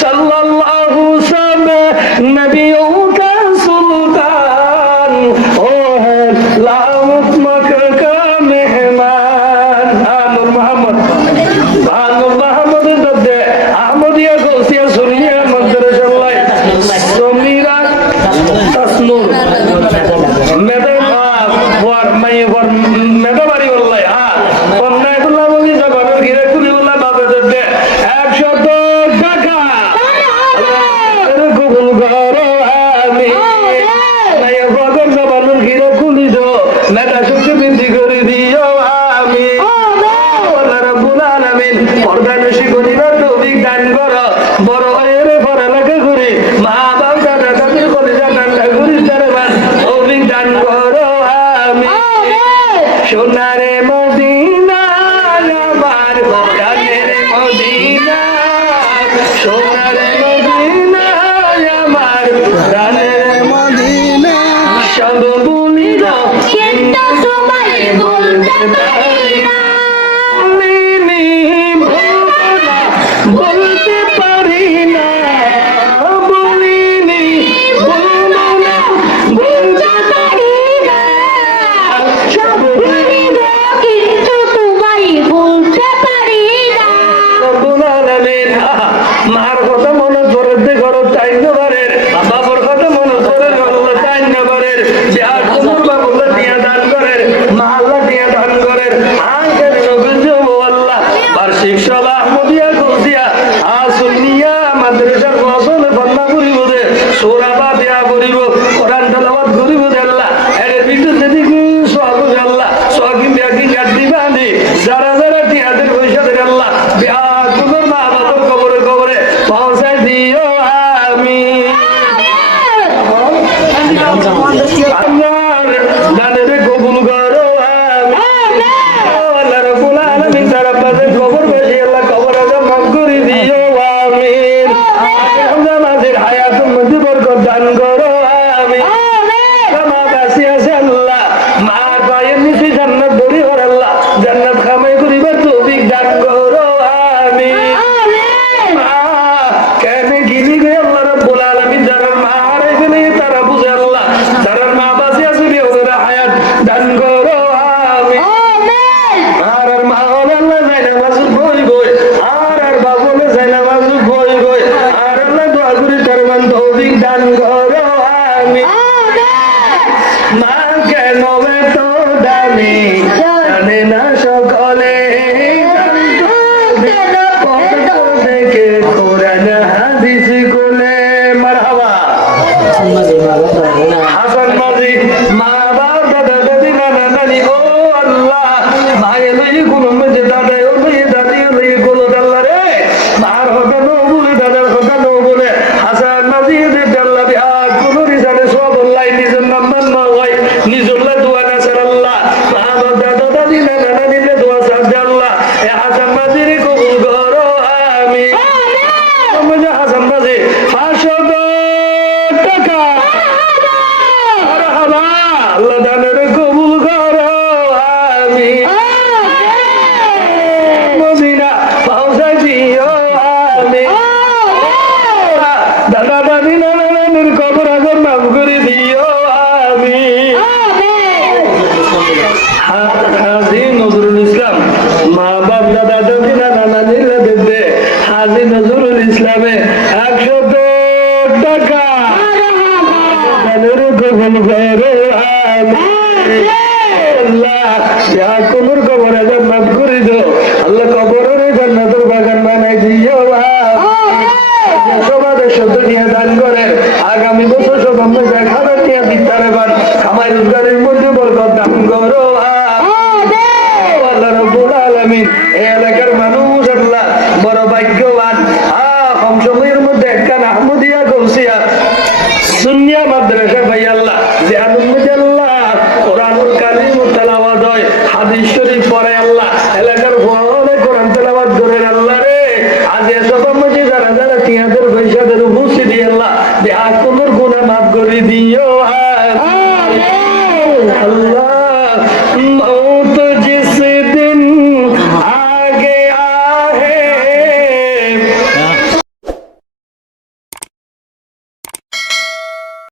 सल्लल्लाहु सब नबियों का सुल्तान ओ है लाउत मक्का का मेहमान आनुर मोहम्मद दे अहमदिया गौसिया सुन्निया मदरसा लाई समीरा तस्नूर मैडम वर मैं वर मैडम बारी वल्लाई हां पन्ना गुला बगी जबान घिरे कुली वल्ला बाबा दे 100 টাকা আরে কবুল করো আমি নাই বগর জবান ঘিরে কুলি দো মেটা শক্তি বৃদ্ধি করে দিও আমি আল্লাহ রাব্বুল আলামিন পর্দা নশি করিবার তৌফিক দান করো বড় এর পড়ালেখা করে মা বাবা দাদা দাদির কলেজা ঠান্ডা করি দরবার তৌফিক দান করো আমি সোনারে মদিনা আমার প্রাণের মদিনা সোনারে মদিনা আমার প্রাণের মদিনা সব ভুলিল কিন্তু তোমায় বলতে পারি না বলিনি ভুলবো না বলতে পারি না বলিনি ভুলবো না বলতে পারি না সব ভুলিল কিন্তু তোমায় বলতে পারি না রব্বুল আলামিন মার কথা মনে করে দে করো তাই নবারের বাবার কথা মনে করে আল্লাহ তাই নবারের যার তোমার বাবা দিয়া দান করেন মা আল্লাহ দিয়া দান করেন আঙ্কেল নবীজ আল্লাহ বার্ষিক সভা আহমদিয়া গৌসিয়া আসুনিয়া মাদ্রাসার ওয়াসলে বন্না করিব দে সূরা ফাতিহা পড়িব কোরআন তেলাওয়াত করিব দে আল্লাহ এর বিরুদ্ধে দিকে সওয়াব আল্লাহ সওয়াবি ব্যাগি গাদি বাঁধি যারা যারা টিয়াদের পয়সা দে আল্লাহ বিয়া তোমার মা বাবার কবরে কবরে পৌঁছায় দিও আমি আমার দানের কবুল করো আমি আল্লাহ রাব্বুল আলামিন তারা পাশে কবর বেশি আল্লাহ কবর আযম মাফ করে দিও আমিন আমাদের হায়াতের মধ্যে বরকত দান করো আমিন মা বাসি আছে আল্লাহ মার পায়ের নিচে জান্নাত দড়ি হর আল্লাহ জান্নাত কামাই করিবার তৌফিক দান করো আমিন কেন গিলি গে আল্লাহ রাব্বুল আলামিন যারা মা হারাই ফেলে তারা বুঝে আল্লাহ যারা মা বাসি আছে ওদের হায়াত দান করো আমিন আর মা আল্লাহ যাই নামাজ বই বই আর বাবুলে যাই নামাজ বই বই আর আল্লাহ দোয়া করি তারমান তৌফিক দান করো আমিন মা কেন এত দামি জানে না সকলে দেখে কোরআন হাদিস কোলে মারহাবা হাসান মাঝি মা বাবা দাদা দাদি নানা নানি ও আল্লাহ মায়ের লইয়ে কোনো মধ্যে দাদা ও লইয়ে দাদি ও লইয়ে কোনো আল্লাহ রে মার হকা নো বলে দাদার হকা নো বলে হাসান মাঝি এদের আল্লাহ বিয়া কোনো রিসানে সব আল্লাহ নিজের নাম্বার না হয় নিজল্লা দোয়া না স্যার আল্লাহ মা বাবা দাদা দাদি নানা নানি দোয়া সাথে আল্লাহ এ হাসান মাঝির কবুল করো আমি হাসান মাঝি 500 টাকা মারহাবা আল্লাহ দানের কবুল করো আমি মদিনা পৌঁছায় দিও আমি দাদা দাদি নানা নানির কবর আযম মাফ করে দিও আমি হাজী নজরুল ইসলাম মা বাপ দাদা দাদি নানা নানির দে হাজী নজরুল ইসলামে 100 টাকা দানের কবুল করো আমি আল্লাহ ইয়া কবর কবর আযম মাফ করে দাও আল্লাহ কবরের জান্নাতের বাগান বানাই দিও সবাদের শব্দ নিয়ে দান করে আগামী বছর সব আমরা দেখাবে নিয়ে দিতে পারবেন খামাই রোজগারের মধ্যে বরকত দান করো আল্লাহ রাব্বুল আলামিন এই এলাকার মানুষ আল্লাহ বড় ভাগ্যবান কম সময়ের মধ্যে একটা আহমদিয়া গৌসিয়া সুন্নিয়া মাদ্রাসা ভাই আল্লাহ যে আনন্দ আল্লাহ কোরআনুল কারীম তেলাওয়াত হয় হাদিস শরীফ পড়ে আল্লাহ এলাকার ভোরে কোরআন তেলাওয়াত করে আল্লাহ রে আজ এসব মসজিদ যারা যারা টিয়াদের পয়সাদের উপস্থিত আল্লাহ বিয়া কোন গুনাহ মাফ করে দিও আল্লাহ